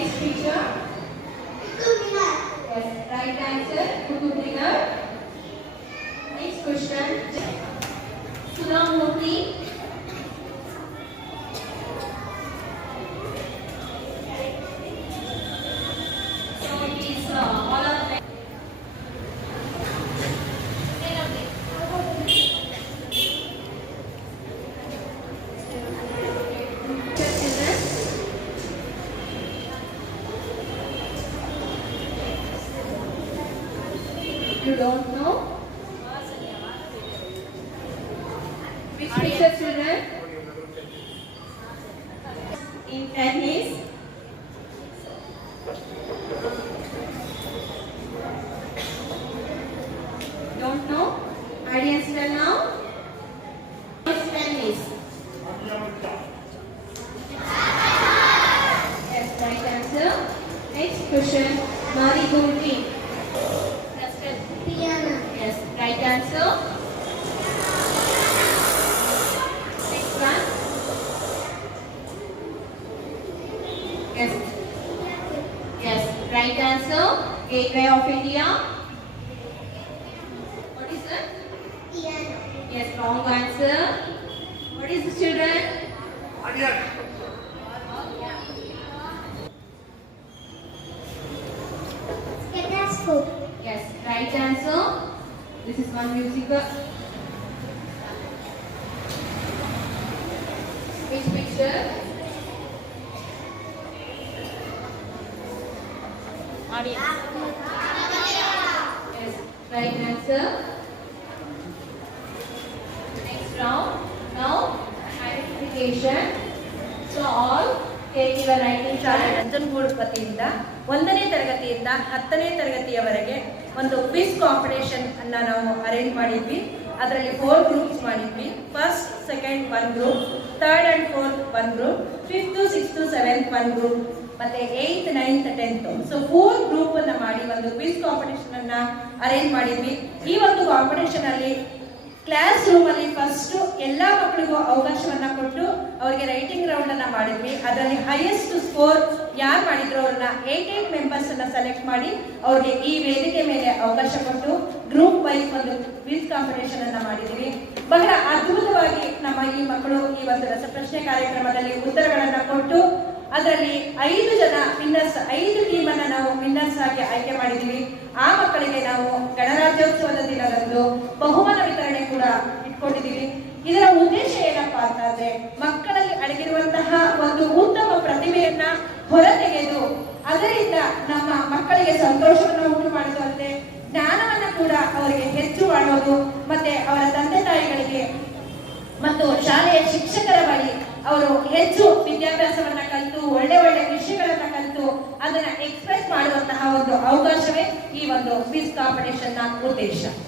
Next teacher. Yes, right answer. Kutubdinger. You don't know? Which picture children? In tennis? Don't know? Audience will know? It's Spanish. Yes, right answer. Next question. Marie Golding. Next one. Yes. Yes. Right answer. Gateway of India. What is it? Yes. Yes. Wrong answer. What is the children? Onion. Yes, right answer. This is one music which picture? Audience. Yes, right answer. Next round. Now identification. So all caregiver writing. Ranjan Gurupati. ಒಂದನೇ ತರಗತಿಯಿಂದ ಹತ್ತನೇ ತರಗತಿಯವರೆಗೆ ಒಂದು quiz competition ಅನ್ನ ನಾವು arrange ಮಾಡಿದ್ವಿ ಅದರಲ್ಲಿ four groups ಮಾಡಿದ್ವಿ first second one group third and fourth one group fifth sixth seventh one group ಮತ್ತೆ eighth ninth tenth so four group ಅನ್ನ ಮಾಡಿ ಒಂದು ಕ್ವಿಸ್ ಕಾಂಪಿಟೇಷನ್ ಅನ್ನ ಅರೇಂಜ್ ಮಾಡಿದ್ವಿ ಈ ಒಂದು ಕಾಂಪಿಟೇಷನ್ ಅಲ್ಲಿ ಕ್ಲಾಸ್ ರೂಮಲ್ಲಿ ಫಸ್ಟ್ ಎಲ್ಲ ಮಕ್ಕಳಿಗೂ ಅವಕಾಶವನ್ನ ಕೊಟ್ಟು ಅವರಿಗೆ ರೈಟಿಂಗ್ ರೌಂಡ್ ಅನ್ನ ಮಾಡಿದ್ವಿ ಅದರಲ್ಲಿ ಹೈಯೆಸ್ಟ್ ಸ್ಕೋರ್ ಯಾರು ಮಾಡಿದ್ರು ಅವ್ರನ್ನ ಏಟ್ ಏಟ್ ಮೆಂಬರ್ಸ್ ಅನ್ನ ಸೆಲೆಕ್ಟ್ ಮಾಡಿ ಅವ್ರಿಗೆ ಈ ವೇದಿಕೆ ಮೇಲೆ ಅವಕಾಶ ಕೊಟ್ಟು ಗ್ರೂಪ್ ವೈಸ್ ಒಂದು ಕ್ವಿಜ್ ಕಾಂಪಿಟೇಷನ್ ಅನ್ನ ಮಾಡಿದ್ವಿ ಬಹಳ ಅದ್ಭುತವಾಗಿ ನಮ್ಮ ಈ ಮಕ್ಕಳು ಈ ಒಂದು ರಸಪ್ರಶ್ನೆ ಕಾರ್ಯಕ್ರಮದಲ್ಲಿ ಉತ್ತರಗಳನ್ನ ಕೊಟ್ಟು ಅದರಲ್ಲಿ ಐದು ಜನ ವಿನ್ನರ್ಸ್ ಐದು ಟೀಮ್ ಅನ್ನ ನಾವು ವಿನ್ನರ್ಸ್ ಆಗಿ ಆಯ್ಕೆ ಮಾಡಿದ್ವಿ ಆ ಮಕ್ಕಳಿಗೆ ನಾವು ಗಣರಾಜ್ಯೋತ್ಸವದ ದಿನದಂದು ಬಹು ಇದರ ಉದ್ದೇಶ ಏನಪ್ಪಾ ಅಂತಂದ್ರೆ ಮಕ್ಕಳಲ್ಲಿ ಅಡಗಿರುವಂತಹ ಒಂದು ಉತ್ತಮ ಪ್ರತಿಭೆಯನ್ನ ಹೊರತೆಗೆದು ಅದರಿಂದ ನಮ್ಮ ಮಕ್ಕಳಿಗೆ ಸಂತೋಷವನ್ನು ಉಂಟು ಮಾಡಿಸುವಂತೆ ಜ್ಞಾನವನ್ನ ಕೂಡ ಅವರಿಗೆ ಹೆಚ್ಚು ಮಾಡೋದು ಮತ್ತೆ ಅವರ ತಂದೆ ತಾಯಿಗಳಿಗೆ ಮತ್ತು ಶಾಲೆಯ ಶಿಕ್ಷಕರ ಬಳಿ ಅವರು ಹೆಚ್ಚು ವಿದ್ಯಾಭ್ಯಾಸವನ್ನ ಕಲಿತು ಒಳ್ಳೆ ಒಳ್ಳೆ ವಿಷಯಗಳನ್ನ ಕಲಿತು ಅದನ್ನ ಎಕ್ಸ್ಪ್ರೆಸ್ ಮಾಡುವಂತಹ ಒಂದು ಅವಕಾಶವೇ ಈ ಒಂದು ಫೀಸ್ ಕಾಂಪಿಟೇಷನ್ ನ ಉದ್ದೇಶ